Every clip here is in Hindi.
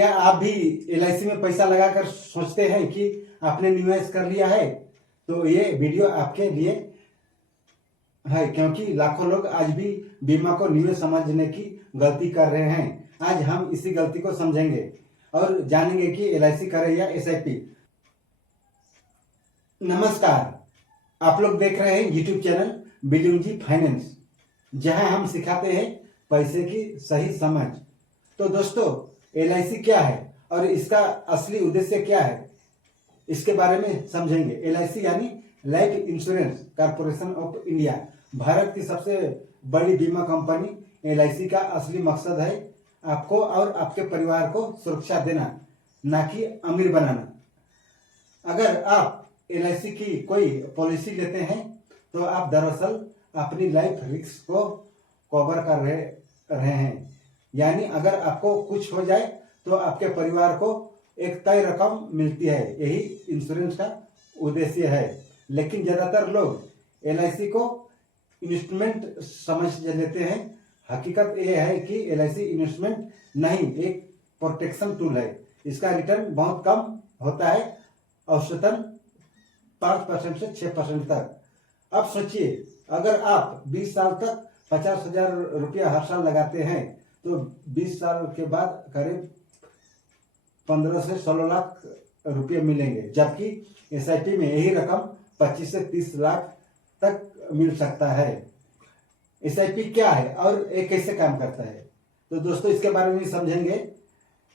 क्या आप भी LIC में पैसा लगाकर सोचते हैं कि आपने निवेश कर लिया है? तो ये वीडियो आपके लिए है, क्योंकि लाखों लोग आज भी बीमा को निवेश समझने की गलती कर रहे हैं। आज हम इसी गलती को समझेंगे और जानेंगे कि LIC करे या SIP। नमस्कार, आप लोग देख रहे हैं YouTube चैनल बिलियनजी फाइनेंस, जहां हम सिखाते हैं पैसे की सही समझ। तो दोस्तों, LIC क्या है और इसका असली उद्देश्य क्या है, इसके बारे में समझेंगे। LIC यानी life insurance corporation of India, Bharat की सबसे बड़ी बीमा कंपनी। LIC का असली मकसद है आपको और आपके परिवार को सुरक्षा देना, ना कि अमीर बनाना। अगर आप LIC की कोई पॉलिसी लेते हैं तो आप दरअसल अपनी लाइफ रिस्क को कवर कर रहे हैं। यानी अगर आपको कुछ हो जाए तो आपके परिवार को एक तय रकम मिलती है। यही इंश्योरेंस का उद्देश्य है। लेकिन ज्यादातर लोग LIC को इन्वेस्टमेंट समझ लेते हैं। हकीकत यह है कि LIC इन्वेस्टमेंट नहीं, एक प्रोटेक्शन टूल है। इसका रिटर्न बहुत कम होता है, औसतन 5% से 6% तक। अब सोचिए, अगर आप 20 साल तक 50,000 रुपया हर साल लगाते हैं तो 20 साल के बाद करीब 15 से 16 लाख रुपये मिलेंगे, जबकि SIP में यही रकम 25 से 30 लाख तक मिल सकता है। SIP क्या है और ये कैसे काम करता है, तो दोस्तों इसके बारे में समझेंगे।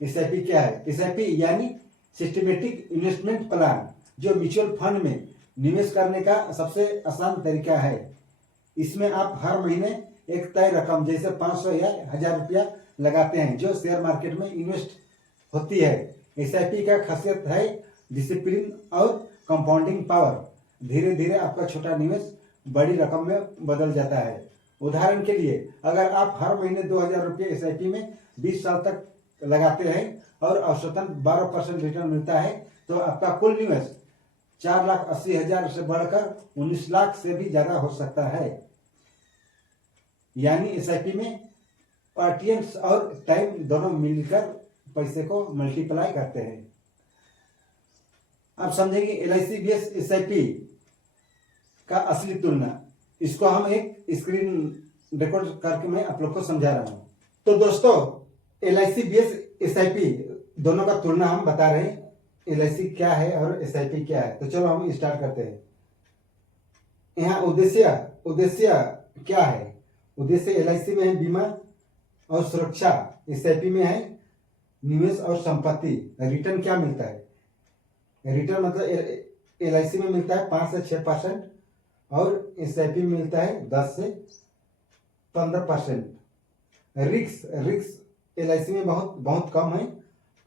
SIP क्या है? SIP यानी सिस्टमेटिक इन्वेस्टमेंट प्लान, जो म्यूचुअल फंड में निवेश करने का सबसे आसान तरीका है। इसमें आप हर महीने एक तय रकम जैसे 500 या 1000 रुपया लगाते हैं, जो शेयर मार्केट में इन्वेस्ट होती है। SIP का खासियत है डिसिप्लिन और कंपाउंडिंग पावर। धीरे धीरे आपका छोटा निवेश बड़ी रकम में बदल जाता है। उदाहरण के लिए, अगर आप हर महीने 2000 रुपये SIP में 20 साल तक लगाते हैं और औसतन 12% रिटर्न मिलता है, तो आपका कुल निवेश 4,80,000 से बढ़कर 19 लाख से भी ज्यादा हो सकता है। यानी SIP में पार्टियंस और टाइम दोनों मिलकर पैसे को मल्टीप्लाई करते हैं। अब समझेंगे LIC vs SIP का असली तुलना। इसको हम एक स्क्रीन रिकॉर्ड करके मैं आप लोग को समझा रहा हूं। तो दोस्तों, LIC vs SIP दोनों का तुलना हम बता रहे हैं। LIC क्या है और SIP क्या है, तो चलो हम स्टार्ट करते हैं। यहाँ उद्देश्य क्या है? उद्देश्य LIC में है बीमा और सुरक्षा, SIP में है निवेश और संपत्ति। रिटर्न क्या मिलता है? रिटर्न मतलब LIC में मिलता है 5 से 6% और SIP में मिलता है 10 से 15%। रिक्स LIC में बहुत कम है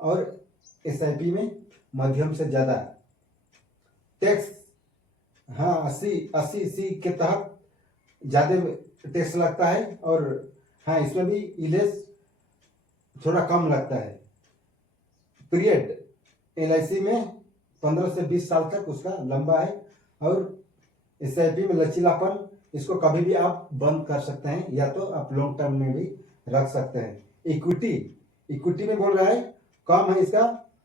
और SIP में मध्यम से ज्यादा। टैक्स, हाँ, 80 के तहत ज्यादा टैक्स लगता है और हाँ, इसमें भी इलेस थोड़ा कम लगता है। पीरियड LIC में 15 से 20 साल तक उसका लंबा है और SIP में लचीलापन, इसको कभी भी आप बंद कर सकते हैं या तो आप लॉन्ग टर्म में भी रख सकते हैं। इक्विटी में बोल रहा है कम है इसका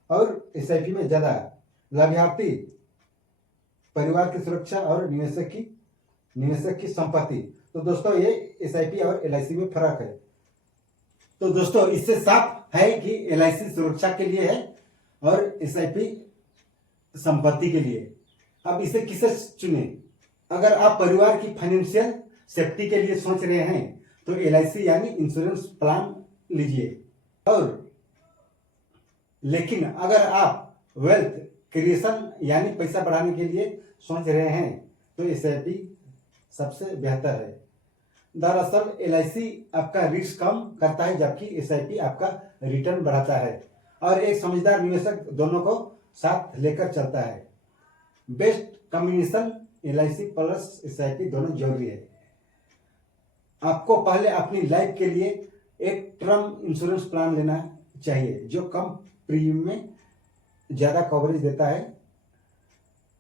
और SIP में ज्यादा है। लाभार्थी, परिवार की सुरक्षा और निवेशक की संपत्ति। तो दोस्तों, ये SIP और LIC में फर्क है। तो दोस्तों, इससे साफ है कि LIC सुरक्षा के लिए है और SIP संपत्ति के लिए। अब इसे किसे चुने? अगर आप परिवार की फाइनेंशियल सेफ्टी के लिए सोच रहे हैं तो LIC यानी इंश्योरेंस प्लान लीजिए। और लेकिन अगर आप वेल्थ क्रिएशन यानी पैसा बढ़ाने के लिए सोच रहे हैं तो SIP सबसे बेहतर है। दरअसल LIC आपका रिस्क कम करता है, जबकि SIP आपका रिटर्न बढ़ाता है और एक समझदार निवेशक दोनों को साथ लेकर चलता है। Best combination LIC plus SIP दोनों जरूरी है। आपको पहले अपनी लाइफ के लिए एक टर्म इंश्योरेंस प्लान लेना चाहिए, जो कम प्रीमियम में ज्यादा कवरेज देता है।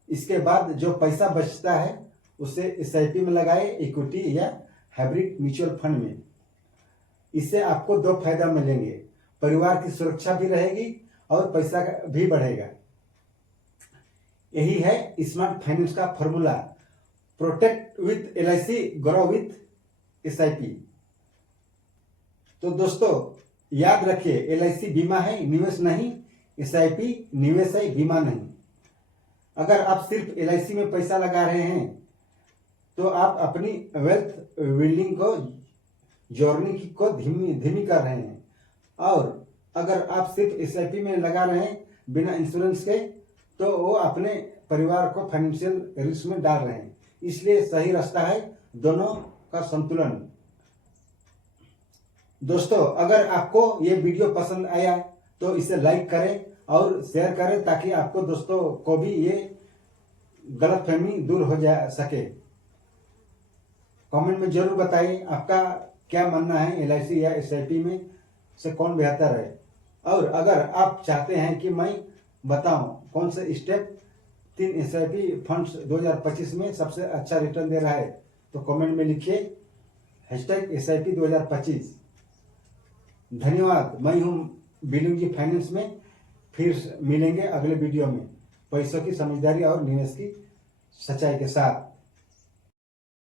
इसके बाद जो पैसा बचता है उसे SIP में लगाए, इक्विटी या हाइब्रिड म्यूचुअल फंड में। इससे आपको 2 फायदा मिलेंगे। परिवार की सुरक्षा भी रहेगी और पैसा भी बढ़ेगा। यही है स्मार्ट फाइनेंस का formula, protect with LIC, grow with SIP। तो दोस्तों याद रखिए, LIC बीमा है, निवेश नहीं। SIP निवेश है, बीमा नहीं। अगर आप सिर्फ LIC में पैसा लगा रहे हैं तो आप अपनी वेल्थ बिल्डिंग को जर्नी को धीमी कर रहे हैं, और अगर आप सिर्फ SIP में लगा रहे हैं बिना इंश्योरेंस के तो वो अपने परिवार को फाइनेंशियल रिस्क में डाल रहे हैं। इसलिए सही रास्ता है दोनों का संतुलन। दोस्तों अगर आपको ये वीडियो पसंद आया तो इसे लाइक करें और शेयर करें, ताकि आपको दोस्तों को भी ये गलतफहमी दूर हो जा सके। कमेंट में जरूर बताइए आपका क्या मानना है, LIC या SIP में से कौन बेहतर है। और अगर आप चाहते हैं कि मैं बताऊं कौन से स्टेप 3 SIP फंड्स 2025 में सबसे अच्छा रिटर्न दे रहा है, तो कमेंट में लिखिए #SIP 2025। धन्यवाद। मैं हूं बिलिंग जी फाइनेंस में। फिर मिलेंगे अगले वीडियो में पैसों की समझदारी और निवेश की सच्चाई के साथ।